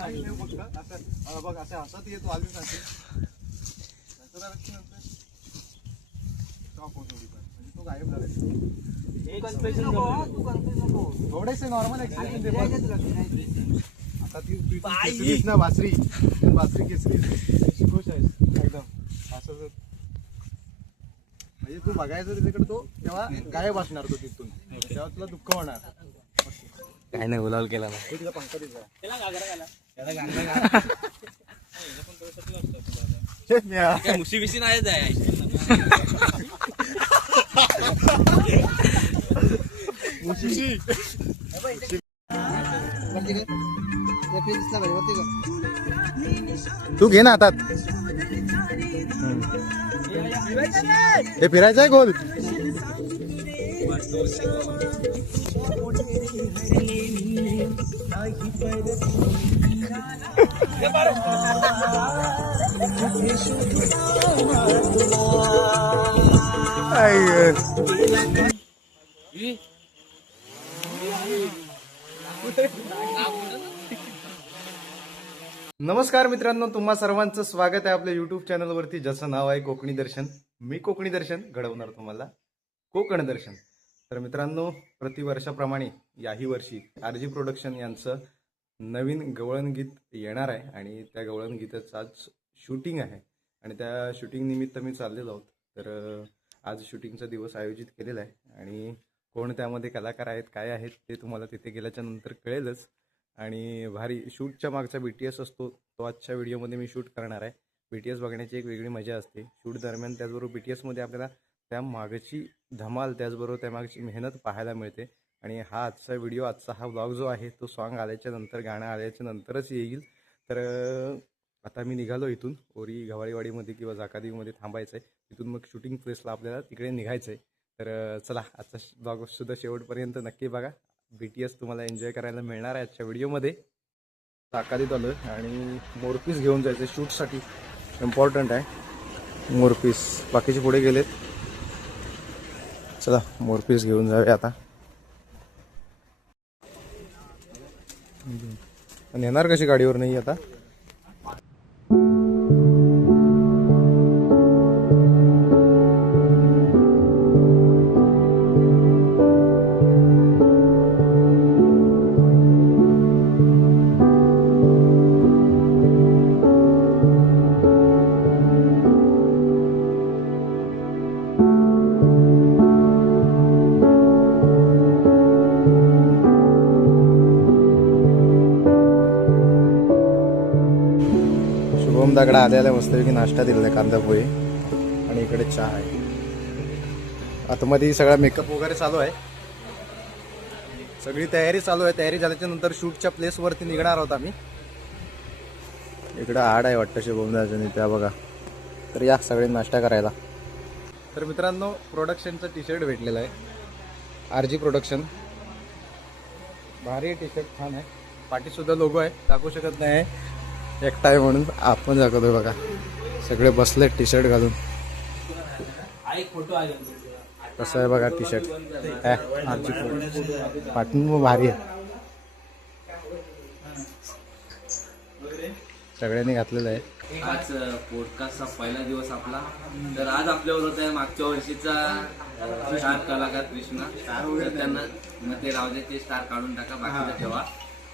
बघ असं हसत येतो आली तो गायब झाला. थोडेसे नॉर्मल आता ती ना बासरी केसरी खुश आहे एकदम असं. म्हणजे तू बघायचं तिकडे तो तेव्हा गायब असणार तो तिथून, तेव्हा तुला दुःख होणार. काय नाही गुलाल केला ना. तिला पंखा दिला मुशी बिशी नाही जाय. तू घे ना हातात. हे फिरायचं आहे गोल. नमस्कार मित्रांनो, तुम्हा सर्वांचं स्वागत आहे आपल्या युट्यूब चॅनलवरती, ज्याचं नाव आहे कोकणी दर्शन. मी कोकणी दर्शन घडवणार तुम्हाला कोकण दर्शन. तर मित्रांनो, प्रतिवर्षाप्रमाणे याही वर्षी आरजी प्रोडक्शन यांचं नवीन गवळण गीत येणार आहे आणि त्या गवळण गीताचं आज शूटिंग आहे आणि त्या शूटिंग निमित्त मी चाललेलो आहोत. तर आज शूटिंगचा दिवस आयोजित केलेला आहे आणि कोण त्यामध्ये कलाकार आहेत काय आहेत ते तुम्हाला तिथे गेल्याच्या नंतर कळेलच. आणि भारी शूटच्या मागचा BTS असतो तो आजच्या व्हिडिओमध्ये मी शूट करणार आहे. BTS बघण्याची एक वेगळी मजा असते शूट दरम्यान. त्याचबरोबर BTSमध्ये आपल्याला त्या मागची धमाल, त्याचबरोबर त्या मागची मेहनत पाहायला मिळते. आणि हा आजचा व्हिडिओ, आजचा हा व्लॉग जो आहे तो सॉन्ग आल्याच्या नंतर, गाणं आल्याच्या नंतरच येईल. तर आता मी निघालो इथून ओरी गवाळीवाडीमध्ये किंवा जाकादेवीमध्ये थांबायचं आहे. तिथून मग शूटिंग प्लेसला आपल्याला तिकडे निघायचं आहे. तर चला, आजचा व्लॉगसुद्धा शेवटपर्यंत नक्की बघा. BTS तुम्हाला एन्जॉय करायला मिळणार आहे आजच्या व्हिडिओमध्ये. जाकादीत आलो आणि मोरपीस घेऊन जायचं शूटसाठी, इम्पॉर्टंट आहे मोरपीस. बाकीचे पुढे गेलेत. चला मोरपीस घेऊन जाऊया आता. आणि येणार कशी गाडीवर नाही आता. दगडा आल्याला मस्तपैकी नाश्ता दिलेला आहे, कांदा पोहे आणि इकडे चहा आहे. आतमध्ये सगळा मेकअप वगैरे चालू आहे, सगळी तयारी चालू आहे. तयारी झाल्याच्या नंतर शूटच्या प्लेसवरती निघणार आहोत आम्ही. इकडं आड आहे वाटतं शुभमदाचं आणि त्या बघा. तर या सगळे नाश्ता करायला. तर मित्रांनो, प्रोडक्शनचं टी-शर्ट भेटलेलं आहे, आरजी प्रोडक्शन. भारी टी-शर्ट, छान आहे. पाठीसुद्धा लोगो आहे, दाखवू शकत नाही एकटा आहे म्हणून आपण दाखवतोय बघा. सगळे बसले टी-शर्ट घालून. कसं आहे बघा टी-शर्ट, पाठून भारी आहे. सगळ्यांनी घातलेलं आहे. आज पॉडकास्टचा पहिला दिवस आपला. तर आज आपल्यावर होत आहे मागच्या वर्षीचा स्टार कलाकार कृष्णा. तर त्यांना मग ते रावजे ते स्टार काढून टाका, बाकीचं ठेवा.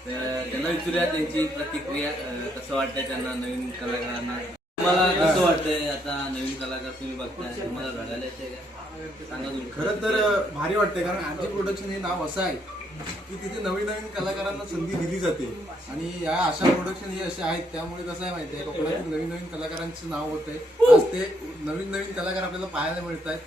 तर त्यांना विचारूया त्यांची प्रतिक्रिया, कसं वाटतंय त्यांना नवीन कलाकारांना. तुम्हाला कसं वाटतंय आता नवीन कलाकार तुम्ही बघताय, तुम्हाला घडायला येते का सांगा तुम्ही. खरं तर भारी वाटतंय, कारण आरजी प्रोडक्शन हे नाव असं आहे की तिथे नवीन नवीन कलाकारांना संधी दिली जाते. आणि या अशा प्रोडक्शन हे असे आहेत, त्यामुळे कसं आहे माहिती आहे, कोकणातील नवीन नवीन कलाकारांचं नाव होत आहे. आज ते नवीन नवीन कलाकार आपल्याला पाहायला मिळत आहेत.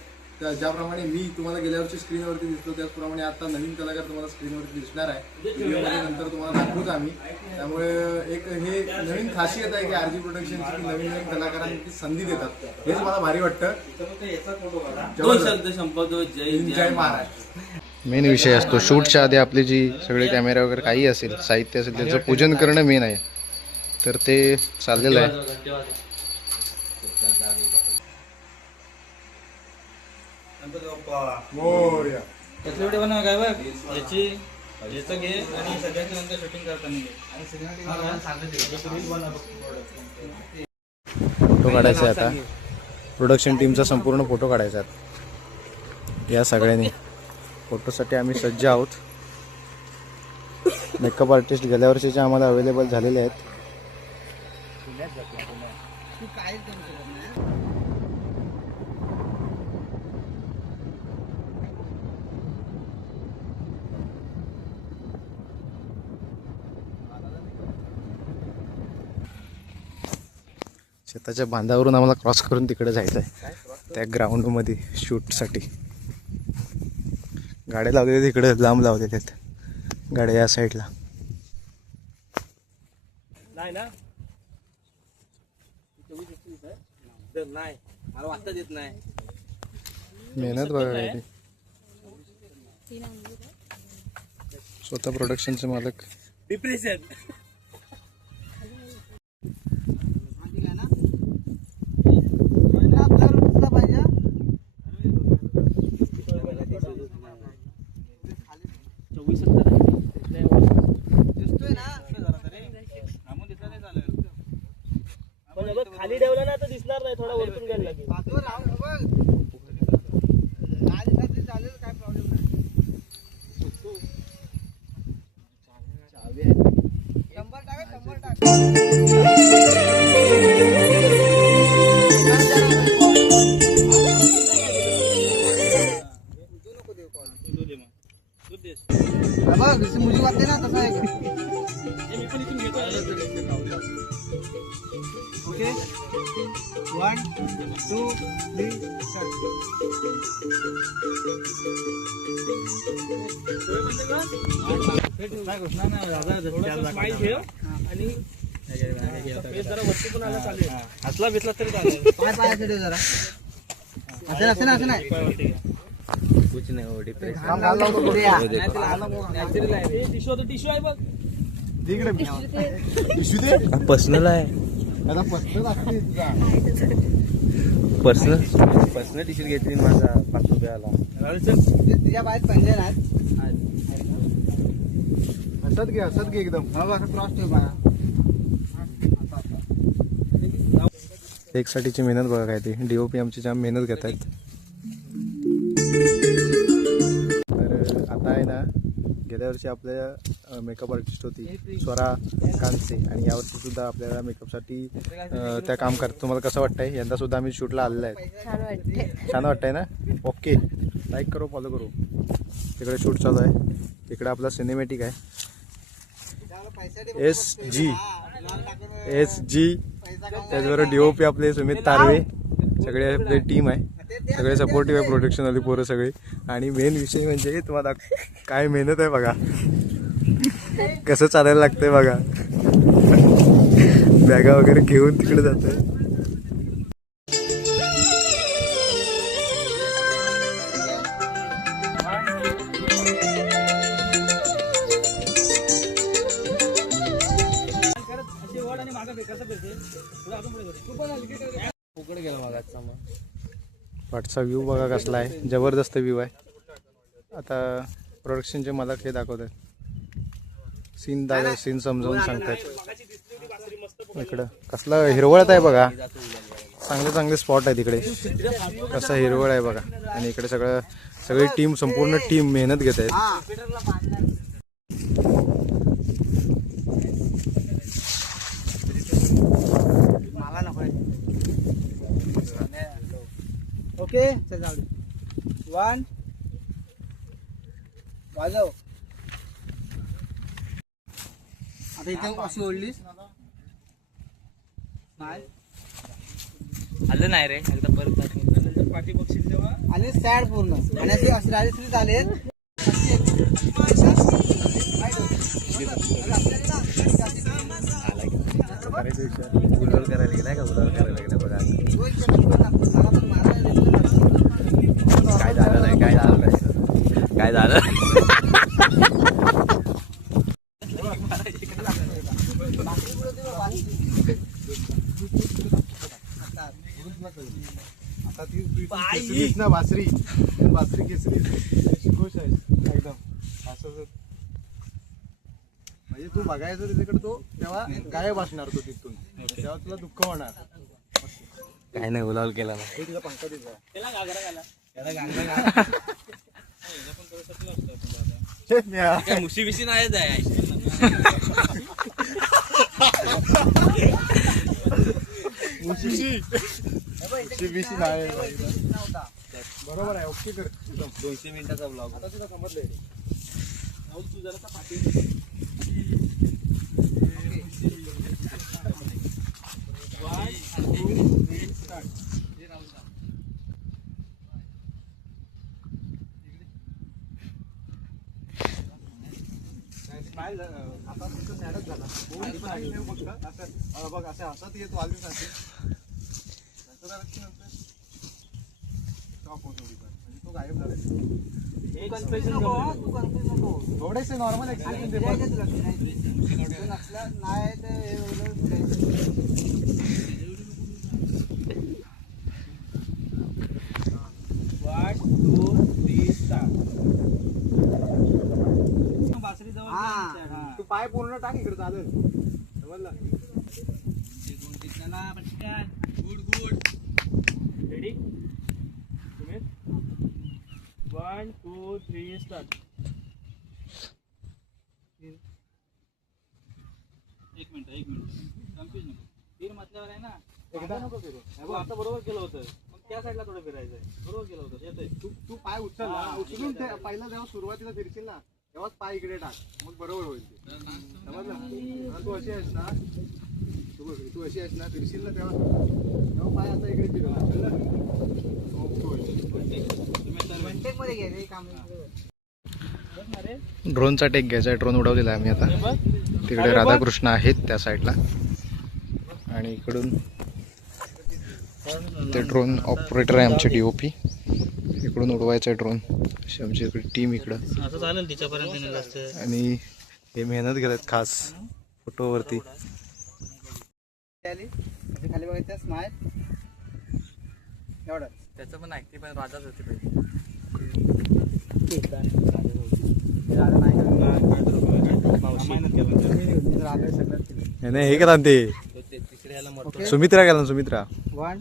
ज्याप्रमाणे मी तुम्हाला गेल्या वर्षी स्क्रीनवरती दिसलो, त्याचप्रमाणे आता नवीन कलाकार तुम्हाला स्क्रीनवरती दिसणार आहे. व्हिडिओमध्ये नंतर तुम्हाला दाखवूच आम्ही. त्यामुळे एक हे नवीन खासियत आहे की आरजी प्रोडक्शनची, की नवीन नवीन कलाकारांना संधी देतात. हेच मला भारी वाटतं. जय महाराष्ट्र. मेन विषय असतो शूटच्या आधी आपली जी सगळे कॅमेरा वगैरे काही असेल, साहित्य असेल, त्याचं पूजन करणं मेन आहे. तर ते चाललेलं आहे. मोरया. त्याची व्हिडिओ बनवा काय बघ याची. याचं घे आणि सगळ्यात नंतर शूटिंग करताना घे. फोटो काढायचे आता. प्रोडक्शन टीमचा संपूर्ण फोटो काढायचा आहे या सगळ्यांनी. फोटोसाठी आम्ही सज्ज आहोत. मेकअप आर्टिस्ट गेल्या वर्षीचे आम्हाला अवेलेबल झालेले आहेत. शेताच्या बांधावरून आम्हाला क्रॉस करून तिकडे जायचं आहे त्या ग्राउंडमध्ये शूटसाठी. गाड्या लावलेल्या तिकडे लांब लावलेल्या आहेत गाड्या या साईडला. नाही ना नाही मला वाचता येत नाही. मेहनत बघा काय ते. स्वतः प्रोडक्शनचे मालक. डिप्रेशन खाली ठेवला ना तर दिसणार नाही. थोडा वरतून घ्यायला लागेल. काय प्रॉब्लेम नाही. शंभर टाक. मुझी वाटते ना तसं आहे का. ओके 1 2 3 हसला बिसला तरी पाय पाय जरा असं असं नाही. कुछ नाही हो. डिप्रेशन टिश्यू आहे बघ. पर्सनल आहे. पर्सनल टी शर्ट घेतली माझा 5 रुपयाला. तुझ्या बाहेर पंजे नाही. हसत घे एकदम. क्रॉस ठेव बघा. एक साठीची मेहनत बघा काय ती. DOP आमची जाम मेहनत घेत आहेत. तर आता आहे ना, गेल्या वर्षी आपल्या मेकअप आर्टिस्ट होती स्वरा कांसे आणि यावर्षी सुद्धा आपल्याला मेकअपसाठी त्या काम करत. तुम्हाला कसं वाटतंय? यंदा सुद्धा आम्ही शूटला आलेलं आहे. छान वाटतंय ना? ओके, लाईक करो, फॉलो करू. तिकडे शूट चालू आहे. तिकडे आपला सिनेमॅटिक आहे. SG त्याचबरोबर DOP आपले सुमित तारवे. सगळे आपले टीम आहे. सगळे सपोर्टिव्ह आहे. प्रोडक्शन वाली पोरं सगळे. आणि मेन विषय म्हणजे तुम्हाला काय मेहनत आहे बघा. कसं चालायला लागतंय बघा. बॅगा वगैरे घेऊन तिकडे जातोय. वाटचा व्ह्यू बघा कसला आहे. जबरदस्त व्ह्यू आहे. आता प्रोडक्शनचे मालक हे दाखवत आहेत. सीन समजावून सांगतात. इकडं कसला हिरवळत आहे बघा. चांगले स्पॉट आहे तिकडे. कसं हिरवळ आहे बघा. आणि इकडे सगळी टीम, संपूर्ण टीम मेहनत घेत आहेत. ओके चल जाऊ दे. 1 वाजव. आता इथे अशी ओढलीस नाही. आलं नाही रे. एकदा परत पाठी बक्षीस देवा. आणि सॅड पूर्ण आणि अशी अशी राजश्री झाले. गुलवल करायला गेलाय का? गुलवल करायला गेला बघा. काय झालं नाही. काय झालं आता ती केसरीच ना, बासरी केसरी खुश आहे एकदम. असं म्हणजे तू बघायचं तिकडे तो तेव्हा गायब असणार तो तिथून, तेव्हा तुला दुःख होणार. काय नाही गुलाल केला ना. हे तुला पंखा दिला काय मुशी बिशी नाही जाय. बीसी नाही. बरोबर आहे. ओके कर. 200 मिनिटाचा ब्लॉग. आता तुला समजलंय. तू जरा पाठी. आता तुझं मॅडच झाला. बघ असं हसत येतो आली तो गायब झाला. थोडेसे नॉर्मल एक्सपिरियन्स नाही तू पाय पूर्ण टाक इकडे चालेल. समजला. Good good. रेडी. 1 2 3 स्टार्ट. एक मिनिट कन्फ्युज नको. तीर म्हटल्यावर आहे ना एकदा नको फिरू. आता बरोबर केलं होतं, मग त्या साईडला थोडं फिरायचंय. बरोबर केलं होतं. येतोय. तू पाय उचल ना. उचलून पहिला जेव्हा सुरुवातीला फिरशील ना तेव्हाच पाय इकडे टाक, मग बरोबर होईल. समजलं. तू अशी आहेस ना, तू अशी आहेस ना, फिरशील ना तेव्हा पाय आता इकडे फिरवणार. ड्रोनचा टेक घ्यायचा आहे. ड्रोन उडवलेला आहे आम्ही आता. तिकडे राधाकृष्ण आहेत त्या साईडला, आणि इकडून ते ड्रोन ऑपरेटर आहे आमचे DOP. इकडून उडवायचं आहे ड्रोन. अशी आमची इकडे टीम इकडं. असं चालेल तिच्यापर्यंत. आणि हे मेहनत घेतात खास फोटोवरती. खाली बघायचं स्माइल एवढं. त्याचं पण ऐकते, पण राजाच होते नाही हे केला ते तिसऱ्याला सुमित्रा केला. सुमित्रा. 1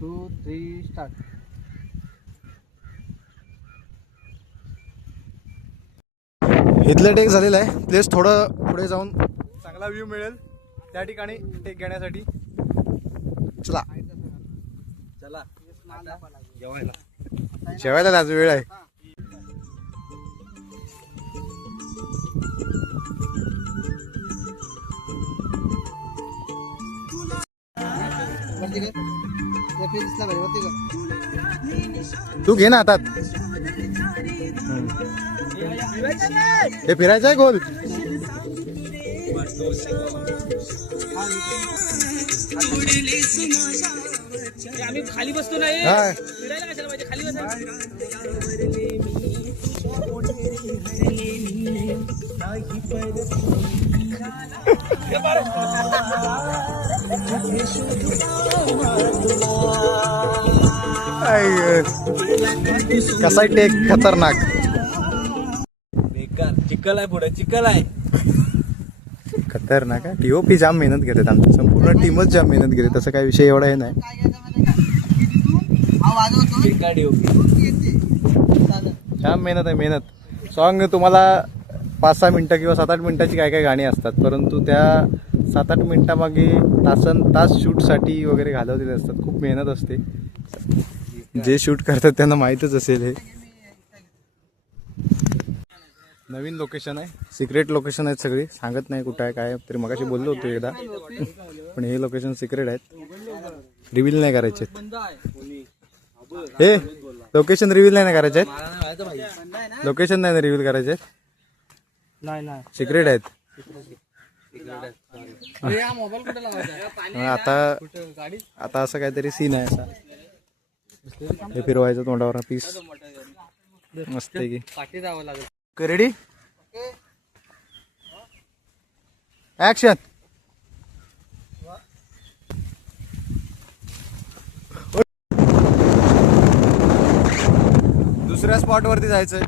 2 3 स्टार्ट. इथलं टेक झालेलं आहे. प्लेस थोडं पुढे जाऊन चांगला व्ह्यू मिळेल त्या ठिकाणी टेक घेण्यासाठी. चला चला जेवायला त्याच वेळ आहे. वरती कर. दिसला पाहिजे. वरती कर. तू घे ना हातात. हे फिरायचं आहे गोल. आम्ही खाली बसतो नाही. हा फिरायला कशाला पाहिजे, खाली बसा. कसा टेक खतरनाक. बेकार. चिखल आहे पुढे, चिखल आहे. खतरनाक आहे. DOP जाम मेहनत घेतात. आमची संपूर्ण टीमच जाम मेहनत घेते. तसं काही विषय एवढा हे नाही. काय घ्यायचं माहिती का? हा वाजवतो. बेकार DOP. जाम मेहनत आहे. मेहनत. सॉन्ग तुम्हाला 5-6 मिनटं किंवा 7-8 मिनिटाची काय काय गाणी असतात, परंतु त्या 7-8 मिनिटामागे तास शूटसाठी वगैरे घालवलेले असतात. खूप मेहनत असते. जे शूट करतात त्यांना माहीतच असेल. हे नवीन लोकेशन आहे. सिक्रेट लोकेशन आहेत सगळी. सांगत नाही कुठं आहे काय तरी. मगाशी बोललो होतो एकदा, पण हे लोकेशन सिक्रेट आहेत. रिव्हील नाही करायचे. हे लोकेशन रिव्हील नाही करायचे आहेत. लोकेशन नाही रिव्हील करायचे आहेत. नाही नाही सिक्रेट आहेत. मोबाईल कुठे लावायचा? आता असं काहीतरी सीन आहे असा. हे फिरवायचं तोंडावर पीस. मस्त आहे की. पाठी जावं लागेल. Ready action. दुसऱ्या स्पॉट वरती जायचंय.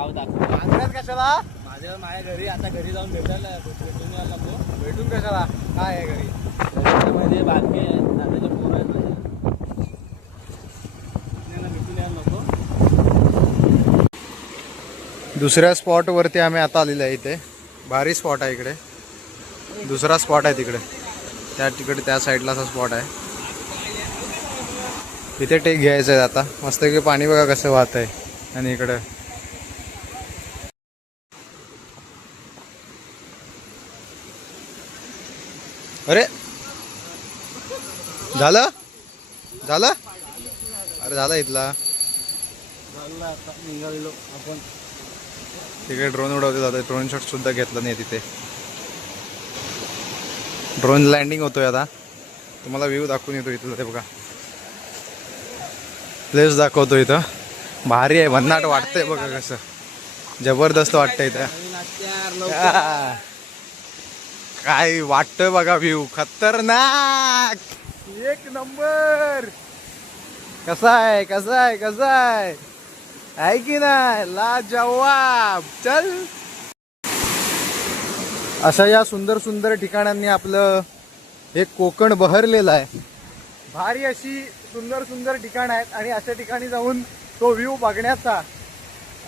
गाव दाखव. बांगड्यात कशाला? माझ्या माझ्या घरी आता घरी जाऊन भेटायला भेटून यायला नको. भेटून कशाला? काय आहे घरी? त्याच्यामध्ये बातमी दादाच्या पोरं आहेत माझ्या. त्यांना भेटून यायला नको. दुसऱ्या स्पॉटवरती आम्ही आता आलेलो आहे. इथे भारी स्पॉट आहे. इकडे दुसरा स्पॉट आहे तिकडे तिकडे त्या साईडला असा स्पॉट आहे. इथे टेक घ्यायचं आहे आता. मस्त की पाणी बघा कसं वाहत आहे. आणि इकडं अरे झालं झालं अरे झालं इथला. आता निघालेलो आपण. तिकडे ड्रोन उडवते जाते. ड्रोन शॉट सुद्धा घेतला नाही तिथे. ड्रोन लँडिंग होतोय आता. तुम्हाला व्ह्यू दाखवून येतो इथलं. ते बघा प्लेस दाखवतो इथं. भारी आहे. भन्नाट वाटतंय बघा कसं. जबरदस्त वाटतंय इथं. काय वाटतंय बघा व्ह्यू. खतरनाक. एक नंबर. कसा आहे कसा आहे कसा आहे की नाही? लाजवाब. चल. अशा या सुंदर सुंदर ठिकाणांनी आपलं हे कोकण बहरलेलं आहे. भारी अशी सुंदर सुंदर ठिकाणं आहेत. आणि अशा ठिकाणी जाऊन तो व्ह्यू बघण्याचा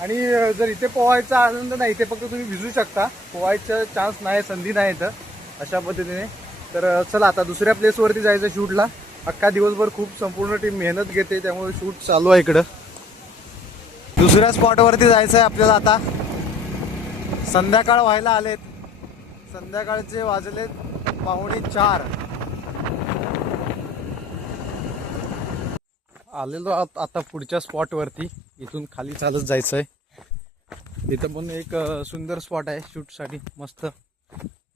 आणि जर इथे पोहायचा आनंद नाही. इथे फक्त तुम्ही भिजू शकता. पोहायचं चान्स नाही, संधी नाही इथं अशा पद्धतीने. तर चला आता दुसऱ्या प्लेसवरती जायचं शूटला. अख्खा दिवसभर खूप संपूर्ण टीम मेहनत घेते त्यामुळे शूट चालू आहे इकडं. दुसऱ्या स्पॉटवरती जायचं आहे आपल्याला आता. संध्याकाळ व्हायला आलेत. संध्याकाळचे वाजलेत 3:45. आलेलो आता पुढच्या स्पॉटवरती. इथून खाली चालत जायचं आहे. इथं पण एक सुंदर स्पॉट आहे शूटसाठी मस्त.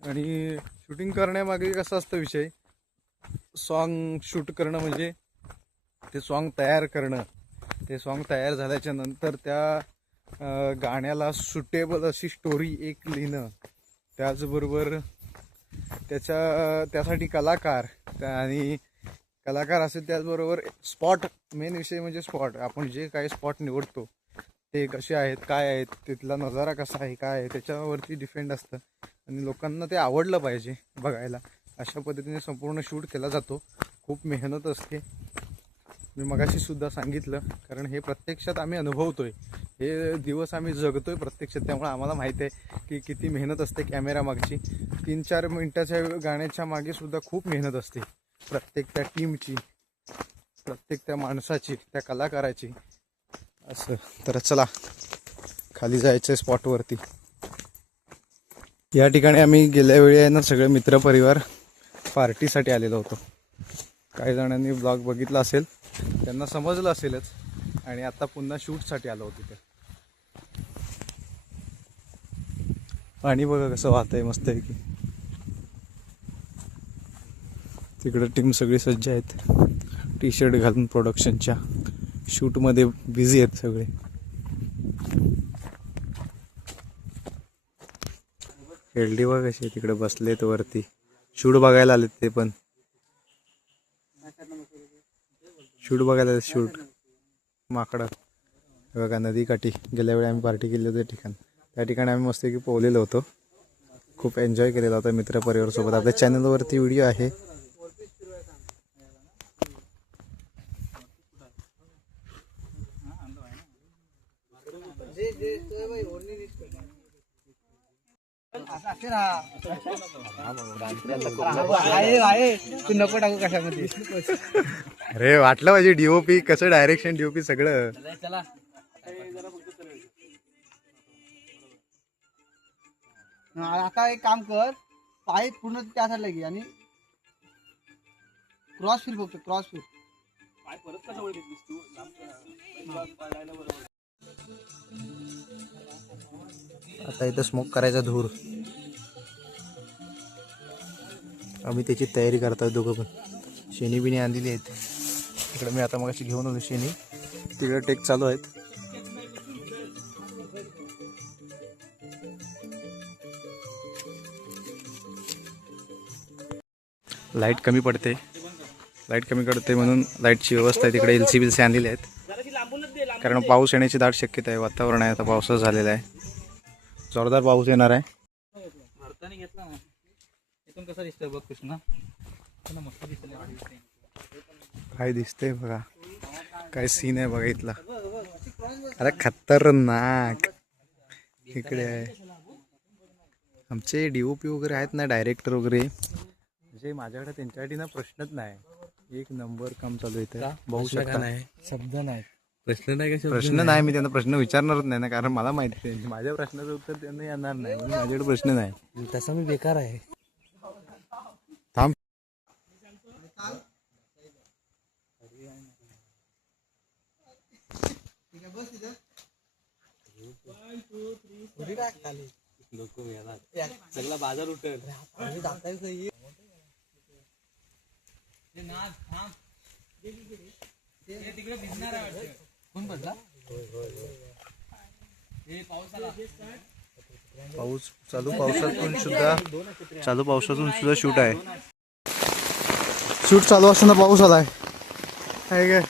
आणि शूटिंग करण्यामागे कसं असतं विषय. सॉन्ग शूट करणं म्हणजे ते सॉन्ग तयार करणं. ते सॉन्ग तयार झाल्याच्या नंतर त्या गाण्याला सुटेबल अशी स्टोरी एक लिहिणं. त्याचबरोबर त्यासाठी कलाकार आणि कलाकार असेल. त्याचबरोबर स्पॉट. मेन विषय म्हणजे स्पॉट. आपण जे काही स्पॉट निवडतो ते कसे आहेत काय आहेत तिथला नजारा कसा आहे काय आहे त्याच्यावरती डिपेंड असतं. आणि लोकांना ते आवडलं पाहिजे बघायला. अशा पद्धतीने संपूर्ण शूट केला जातो. खूप मेहनत असते. मी मगाशी सुद्धा सांगितलं. कारण हे प्रत्यक्षात आम्ही अनुभवतोय. हे दिवस आम्ही जगतोय प्रत्यक्षात. त्यामुळे आम्हाला माहीत आहे की किती मेहनत असते कॅमेरा मागची. 3-4 मिनटाच्या गाण्याच्या मागे सुद्धा खूप मेहनत असते. प्रत्येक त्या टीमची, प्रत्येक त्या माणसाची, त्या कलाकाराची असं. तर चला खाली जायचं आहे स्पॉटवरती. या ठिकाणी आम्ही गेल्या वेळी आहे ना सगळे मित्रपरिवार पार्टीसाठी आलेलो होतो. काही जणांनी ब्लॉग बघितला असेल त्यांना समजलं असेलच. आणि आता पुन्हा शूटसाठी आलो होतो. तिथे पाणी बघा कसं वाहत आहे मस्त आहे की. तिकडं टीम सगळी सज्ज आहेत. टी शर्ट घालून प्रोडक्शनच्या शूटमध्ये बिझी आहेत सगळे. एलडी बघ कशी तिकडे बसलेत वरती. शूट बघायला आलेत ते पण. शूट बघायला आलेत. शूट माकडं बघा नदीकाठी. गेल्या वेळी आम्ही पार्टी केली होती ठिकाण. त्या ठिकाणी आम्ही मस्त की पोहलेलो होतो. खूप एन्जॉय केलेला होता मित्रपरिवारासोबत. आपल्या चॅनलवरती व्हिडिओ आहे. तू नको टाकू कशामध्ये. अरे वाटलं पाहिजे. डीओपी कसं डायरेक्शन डीओपी सगळं. चला आता एक काम कर. पाय पूर्ण त्या साईडला घे आणि क्रॉस फिर बघतो. क्रॉस फिर. आता इथं स्मोक करायचा धूर. आम्ही त्याची तयारी करतोय दोघं पण. शेणी बिणी आणलेली आहेत तिकडे. मी आता मगाशी घेऊन आलो शेणी. तिकडे टेक चालू आहेत. लाईट कमी पडते. लाईट कमी पडते म्हणून लाईटची व्यवस्था आहे तिकडे. LC आणलेली आहेत. कारण पाऊस येण्याची दाट शक्यता आहे. वातावरण आहे आता पावसाचं झालेलं आहे. जोरदार पाऊस येणार आहे. भारताने घेतला ना इथून कसा दिसतोय बघ कृष्णा मस्त दिसतोय. काय दिसतंय बघा, काय सीन आहे बघा इथला. अरे खतरनाक. इकडे आहे आमचे डीओपी वगैरे आहेत ना, डायरेक्टर वगैरे. म्हणजे माझ्याकडे त्यांच्यासाठी ना प्रश्नच नाही. एक नंबर काम चालू आहे इथे. बघू शकता. शब्द नाही. प्रश्न नाही, मी त्यांना प्रश्न विचारणारच नाही ना, कारण मला माहिती आहे माझ्या प्रश्नाचं उत्तर त्यांना येणार नाही, म्हणून माझ्याकडे प्रश्न नाही. तसा मी बेकार आहे. थांब. सगळा बाजार उठेल. कोण बदला पाऊस चालू पावसातून सुद्धा शूट आहे. शूट चालू असताना पाऊस आलाय. काय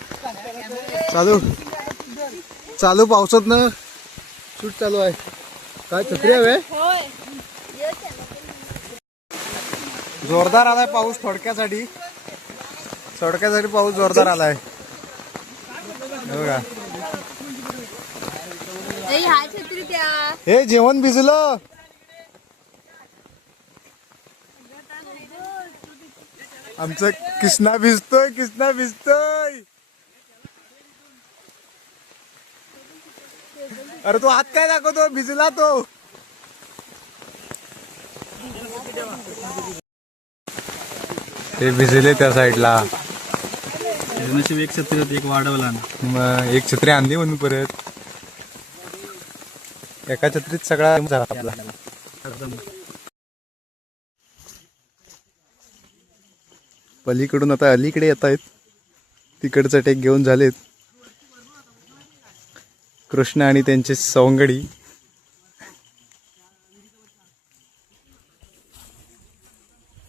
चालू पावसातनं शूट चालू आहे. काय छत्री हवे. जोरदार आलाय पाऊस. थोडक्यासाठी पाऊस जोरदार आलाय बघा. हे जेवण भिजलं. आमचं कृष्णा भिजतोय. अरे तो हात काय दाखवतो, भिजला तो. ते भिजले त्या साईडला. एक छत्री होती, एक वाढवला. मग एक छत्री आणली म्हणून परत एका छत्रीत सगळा झाला आपला. पलीकडून आता अलीकडे येत आहेत. तिकडचा टेक घेऊन झालेत कृष्ण आणि त्यांचे सवंगडी.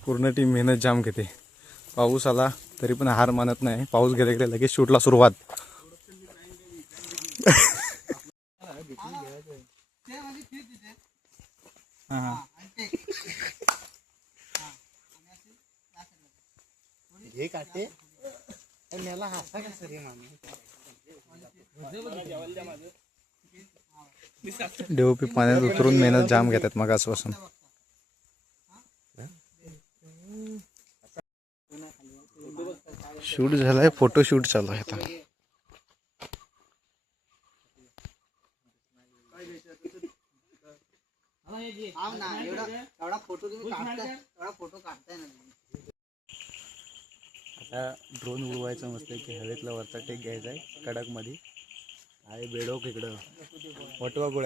पूर्ण टीम मेहनत जाम घेते. पाऊस आला तरी पण हार मानत नाही. पाऊस गेल्या गेल्या लगेच शूटला सुरुवात. डीओपी पाण्यात उतरून मेहनत जाम घेतात मग आजपासून. शूट झालाय, फोटो शूट चालू आहे आता. आता ड्रोन उडवायचं मस्त की हवेतला वरचा टेक घ्यायचा आहे कडक मध्ये. आहे बेडोक इकडं वटवा गुळ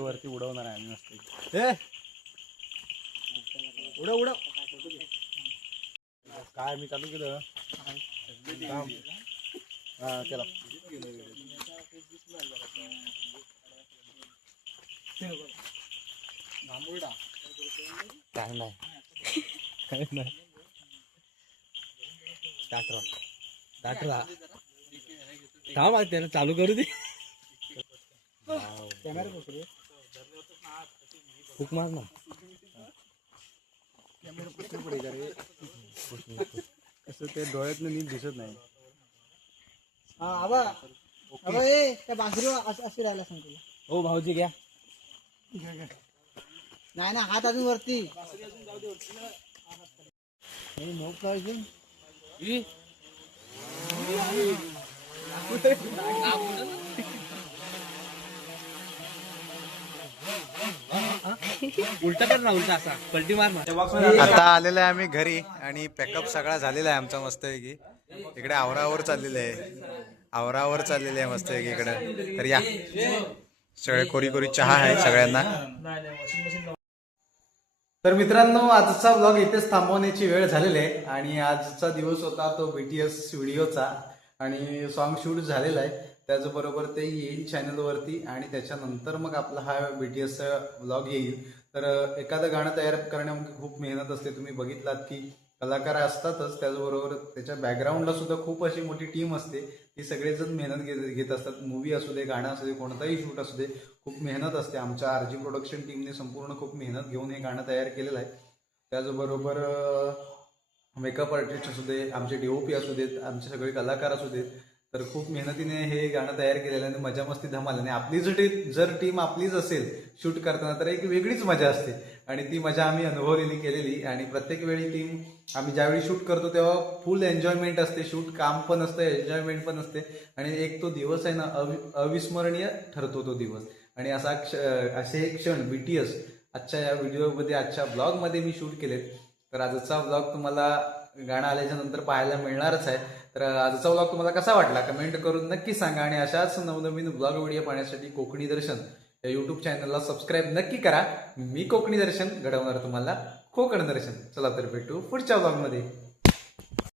वरती उडवणार आहे आम्ही मस्त. उडव काय मी चालू केलं काम. हा चला. काय नाही टाटरा थांब त्याला चालू करू दे. फुक मार ना. असं ते डोळ्यातनं नीट दिसत नाही. त्या बाजरी अशी राहायला सांग तुला. हो भाऊजी घ्या. नाही ना हात अजून वरती. उलटा कर ना, उलटा असा पलटी मार ना. आता आलेलं आहे आम्ही घरी आणि पॅकअप सगळा झालेला आहे आमचा मस्तपैकी. इकडे आवरावर चाललेलं आहे मस्तपैकी इकडे. तर या सगळे कोरी चहा आहे सगळ्यांना. तर मित्रांनो, आजचा व्लॉग इथेच थांबवण्याची वेळ झालेली आहे. आणि आजचा दिवस होता तो BTS व्हिडिओचा आणि सॉन्ग शूट झालेला आहे. त्याचबरोबर ते येईल चॅनलवरती आणि त्याच्यानंतर मग आपला हा BTSचा व्लॉग येईल. तर एखादं गाणं तयार करण्यामध्ये खूप मेहनत असते. तुम्ही बघितलात की कलाकार असतातच, त्याचबरोबर त्याच्या बॅकग्राऊंडला सुद्धा खूप अशी मोठी टीम असते. ती सगळेजण मेहनत घेत असतात. मूवी असू दे, गाणं असू दे, कोणताही शूट असू दे, खूप मेहनत असते. आमच्या आरजी प्रोडक्शन टीमने संपूर्ण खूप मेहनत घेऊन हे गाणं तयार केलेलं आहे. त्याचबरोबर मेकअप आर्टिस्ट असू दे, आमचे DOP असू देत, आमचे सगळे कलाकार असू देत, तर खूप मेहनतीने हे गाणं तयार केलेलं आहे आणि मजा मस्ती धमाल. आणि आपली जर टीम आपलीच असेल शूट करताना तर एक वेगळीच मजा असते आणि ती मजा आम्ही अनुभवलेली केलेली. आणि प्रत्येक वेळी टीम आम्ही ज्यावेळी शूट करतो तेव्हा फुल एन्जॉयमेंट असते. शूट काम पण असतं, एन्जॉयमेंट पण असते आणि एक तो दिवस आहे ना अविस्मरणीय ठरतो तो दिवस. आणि असे हे क्षण BTS आजच्या या व्हिडिओमध्ये, आजच्या ब्लॉगमध्ये मी शूट केलेत. तर आजचा ब्लॉग तुम्हाला गाणं आल्याच्या नंतर पाहायला मिळणारच आहे. तर आजचा ब्लॉग तुम्हाला कसा वाटला कमेंट करून नक्की सांगा. आणि अशाच नवनवीन ब्लॉग व्हिडिओ पाहण्यासाठी कोकणी दर्शन या युट्यूब चॅनलला सबस्क्राईब नक्की करा. मी कोकणी दर्शन घडवणार तुम्हाला कोकण दर्शन. चला तर भेटू पुढच्या ब्लॉगमध्ये.